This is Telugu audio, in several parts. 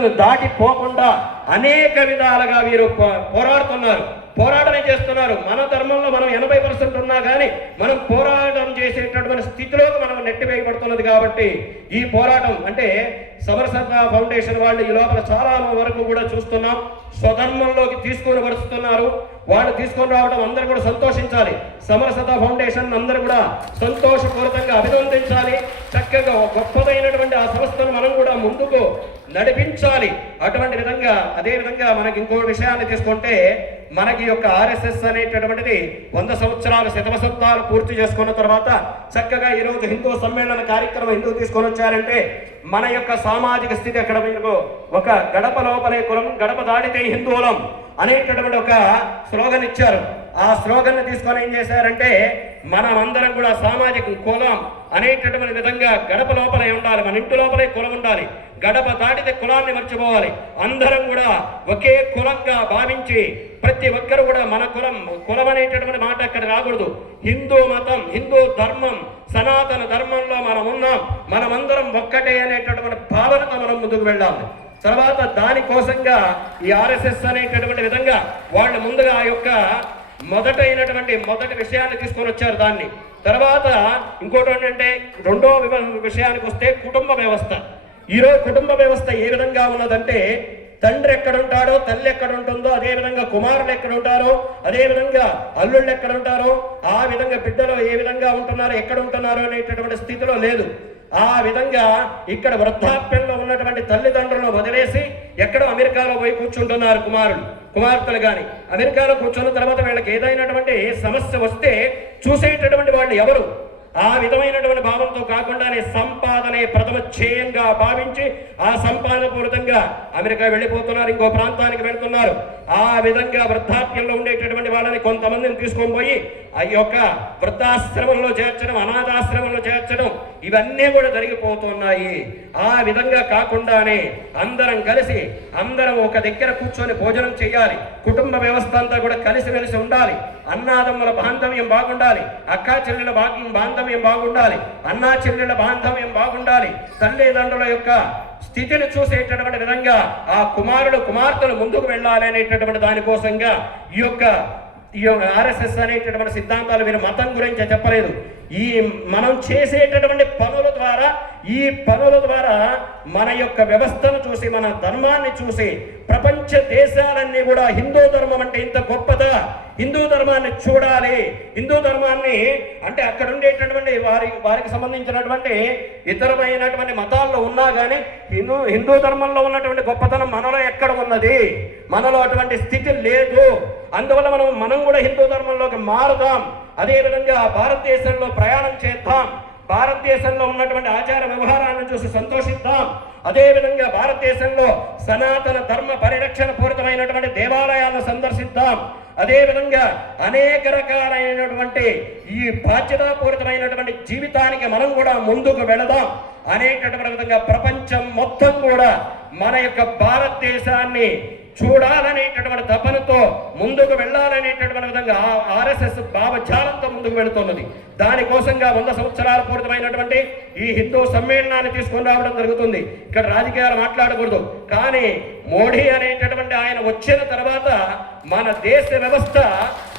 వ్యవస్థను దాటిపోకుండా అనేక విధాలుగా వీరు పోరాడుతున్నారు, పోరాటమే చేస్తున్నారు. మన ధర్మంలో మనం 80% ఉన్నా కానీ మనం పోరాటం చేసేటటువంటి స్థితిలోకి మనం నెట్టివేయబడుతున్నది. కాబట్టి ఈ పోరాటం అంటే సమరసత ఫౌండేషన్ వాళ్ళు ఈ లోపల చాలా వరకు కూడా చూస్తున్నాం, స్వధర్మంలోకి తీసుకొని వస్తున్నారు. వాళ్ళు తీసుకొని రావడం అందరూ కూడా సంతోషించాలి. సమరసత ఫౌండేషన్ అందరూ కూడా సంతోషపూరితంగా అభినందించాలి. చక్కగా గొప్పదైనటువంటి ఆ సంస్థను మనం కూడా ముందుకు నడిపించాలి. అటువంటి విధంగా అదే విధంగా మనకి ఇంకో విషయాన్ని తీసుకుంటే మనకి యొక్క ఆర్ఎస్ఎస్ అనేటటువంటిది 100 సంవత్సరాలు శతవసంతాలు పూర్తి చేసుకున్న తర్వాత చక్కగా ఈరోజు హిందూ సమ్మేళన కార్యక్రమం ఎందుకు తీసుకొని వచ్చారంటే మన యొక్క సామాజిక స్థితి అక్కడ మీకు ఒక గడప లోపలే కులం గడప దాడితే హిందువులం అనేటటువంటి ఒక స్లోగన్ ఇచ్చారు. ఆ స్లోగన్ తీసుకొని ఏం చేశారంటే మనమందరం కూడా సామాజిక కులం అనేటటువంటి విధంగా గడప లోపలే ఉండాలి, మన ఇంటి లోపలే కులం ఉండాలి, గడప దాటితే కులాన్ని మర్చిపోవాలి, అందరం కూడా ఒకే కులంగా భావించి ప్రతి ఒక్కరు కూడా మన కులం అనేటటువంటి మాట అక్కడ రాకూడదు. హిందూ మతం, హిందూ ధర్మం, సనాతన ధర్మంలో మనం ఉన్నాం, మనమందరం ఒక్కటే అనేటటువంటి భావనతో మనం ముందుకు వెళ్ళాలి. తర్వాత దానికోసంగా ఈ ఆర్ఎస్ఎస్ అనేటటువంటి విధంగా వాళ్ళు ముందుగా ఆ యొక్క మొదటి విషయాన్ని తీసుకొని వచ్చారు. దాన్ని తర్వాత ఇంకోటి ఏంటంటే రెండో విషయానికి వస్తే కుటుంబ వ్యవస్థ. ఈరోజు కుటుంబ వ్యవస్థ ఏ విధంగా ఉన్నదంటే తండ్రి ఎక్కడుంటాడో తల్లి ఎక్కడ ఉంటుందో అదేవిధంగా కుమారులు ఎక్కడ ఉంటారో అదేవిధంగా అల్లుళ్ళు ఎక్కడ ఉంటారో ఆ విధంగా బిడ్డలు ఏ విధంగా ఉంటున్నారో ఎక్కడ ఉంటున్నారో అనేటటువంటి స్థితిలో లేదు. ఆ విధంగా ఇక్కడ వృద్ధాప్యంలో ఉన్నటువంటి తల్లిదండ్రులను వదిలేసి ఎక్కడో అమెరికాలో పోయి కూర్చుంటున్నారు కుమార్తెలు కానీ. అమెరికాలో కూర్చున్న తర్వాత వీళ్ళకి ఏదైనటువంటి సమస్య వస్తే చూసేటటువంటి వాళ్ళు ఎవరు? ఆ విధమైనటువంటి భావంతో కాకుండానే సంపాదనే ప్రథమ ధ్యేయంగా భావించి ఆ సంపాదన పూరితంగా అమెరికా వెళ్ళిపోతున్నారు, ఇంకో ప్రాంతానికి వెళ్తున్నారు. ఆ విధంగా వృద్ధాప్యంలో ఉండేటటువంటి వాళ్ళని కొంతమందిని తీసుకొని పోయి ఆ యొక్క వృద్ధాశ్రమంలో చేర్చడం, అనాథాశ్రమంలో చేర్చడం ఇవన్నీ కూడా జరిగిపోతున్నాయి. ఆ విధంగా కాకుండానే అందరం కలిసి అందరం ఒక దగ్గర కూర్చొని భోజనం చేయాలి. కుటుంబ వ్యవస్థ అంతా కూడా కలిసిమెలిసి ఉండాలి. అన్నాదమ్ముల బాంధవ్యం బాగుండాలి, అక్కా చెల్లెల బాంధవ్యం బాగుండాలి, అన్నా చెల్లెల బాంధవ్యం బాగుండాలి. తల్లిదండ్రుల యొక్క స్థితిని చూసేటటువంటి విధంగా ఆ కుమార్తెలు ముందుకు వెళ్ళాలి అనేటటువంటి దానికోసంగా ఈ ఆర్ఎస్ఎస్ అనేటటువంటి సిద్ధాంతాలు మీరు మతం గురించి చెప్పలేదు. ఈ మనం చేసేటటువంటి పనుల ద్వారా మన యొక్క వ్యవస్థను చూసి మన ధర్మాన్ని చూసి ప్రపంచ దేశాలన్నీ కూడా హిందూ ధర్మం అంటే ఇంత గొప్పదా, హిందూ ధర్మాన్ని చూడాలి. హిందూ ధర్మాన్ని అంటే అక్కడ ఉండేటటువంటి వారికి సంబంధించినటువంటి ఇతరమైనటువంటి మతాల్లో ఉన్నా కానీ హిందూ ధర్మంలో ఉన్నటువంటి గొప్పతనం మనలో ఎక్కడ ఉన్నది? మనలో అటువంటి స్థితి లేదు. అందువల్ల మనం కూడా హిందూ ధర్మంలోకి మారుదాం. అదేవిధంగా భారతదేశంలో ప్రయాణం చేద్దాం, భారతదేశంలో ఉన్నటువంటి ఆచార వ్యవహారాలను చూసి సంతోషిద్దాం. అదేవిధంగా భారతదేశంలో సనాతన ధర్మ పరిరక్షణ పూరితమైనటువంటి దేవాలయాలను సందర్శిద్దాం. అదేవిధంగా అనేక రకాలైనటువంటి ఈ బాధ్యతాపూరితమైనటువంటి జీవితానికి మనం కూడా ముందుకు వెళదాం అనేటటువంటి విధంగా ప్రపంచం మొత్తం కూడా మన యొక్క భారతదేశాన్ని చూడాలనేటటువంటి తపనతో ముందుకు వెళ్ళాలనేటటువంటి విధంగా ఆర్ఎస్ఎస్ భావజాలంతో ముందుకు వెళుతున్నది. దానికోసంగా 100 సంవత్సరాల పూర్తమైనటువంటి ఈ హిందూ సమ్మేళనాన్ని తీసుకొని రావడం జరుగుతుంది. ఇక్కడ రాజకీయాలు మాట్లాడకూడదు, కానీ మోడీ అనేటటువంటి ఆయన వచ్చిన తర్వాత మన దేశ వ్యవస్థ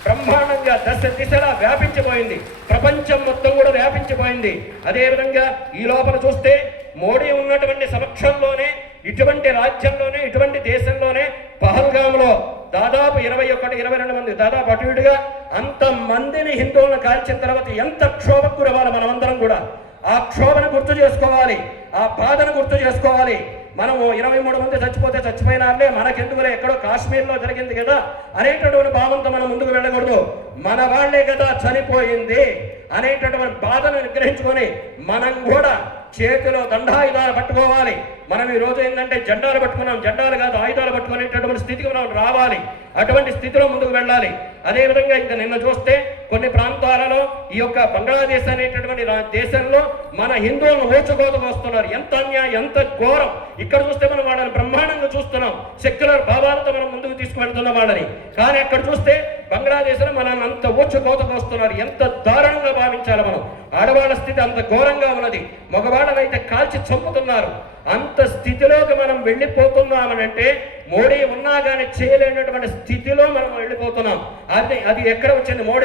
బ్రహ్మాండంగా దశ దిశలా వ్యాపించిపోయింది, ప్రపంచం మొత్తం కూడా వ్యాపించిపోయింది. అదేవిధంగా ఈ లోపల చూస్తే మోడీ ఉన్నటువంటి సమక్షంలోనే ఇటువంటి రాజ్యంలోనే ఇటువంటి దేశంలోనే పహల్గామ్లో దాదాపు 21-22 మంది దాదాపు అటు ఇటుగా అంతమందిని హిందువులను కాల్చిన తర్వాత ఎంత క్షోభకు గురవ్వాలి మనమందరం కూడా. ఆ క్షోభను గుర్తు చేసుకోవాలి, ఆ బాధను గుర్తు చేసుకోవాలి. మనము 23 మంది చచ్చిపోతే చచ్చిపోయినారులే, మనకెందుకులే, ఎక్కడో కాశ్మీర్లో జరిగింది కదా అనేటటువంటి భావంతో మనం ముందుకు వెళ్ళకూడదు. మన వాళ్లే కదా చనిపోయింది అనేటటువంటి బాధను నిగ్రహించుకొని మనం కూడా చేతిలో దండాయుధాలు పట్టుకోవాలి. మనం ఈ రోజు ఏంటంటే జెండాలు పట్టుకున్నాం, జెండాలు కాదు ఆయుధాలు పట్టుకునేటటువంటి స్థితికి మనం రావాలి. అటువంటి స్థితిలో ముందుకు వెళ్ళాలి. అదేవిధంగా ఇంకా నిన్న చూస్తే కొన్ని ప్రాంతాలలో ఈ యొక్క బంగ్లాదేశ్ అనేటటువంటి దేశంలో మన హిందువులను ఊచకోతకు వస్తున్నారు. ఎంత అన్యాయం, ఎంత ఘోరం. ఇక్కడ చూస్తే మనం వాళ్ళని బ్రహ్మాండంగా చూస్తున్నాం, సెక్యులర్ భావాలతో మనం ముందుకు తీసుకువెళ్తున్న వాళ్ళని. కానీ అక్కడ చూస్తే బంగ్లాదేశ్లో మనల్ని అంత ఊచకోతకొస్తున్నారు. ఎంత దారుణంగా భావించాలి మనం. ఆడవాళ్ళ స్థితి అంత ఘోరంగా ఉన్నది. మగవాళ్ళనైతే కాల్చి చంపుతున్నారు. అంత స్థితిలోకి మనం వెళ్ళిపోతున్నామనంటే మోడీ ఉన్నా కానీ చేయలేనటువంటి స్థితిలో మనం వెళ్ళిపోతున్నాం. అది ఎక్కడ వచ్చింది? మోడీ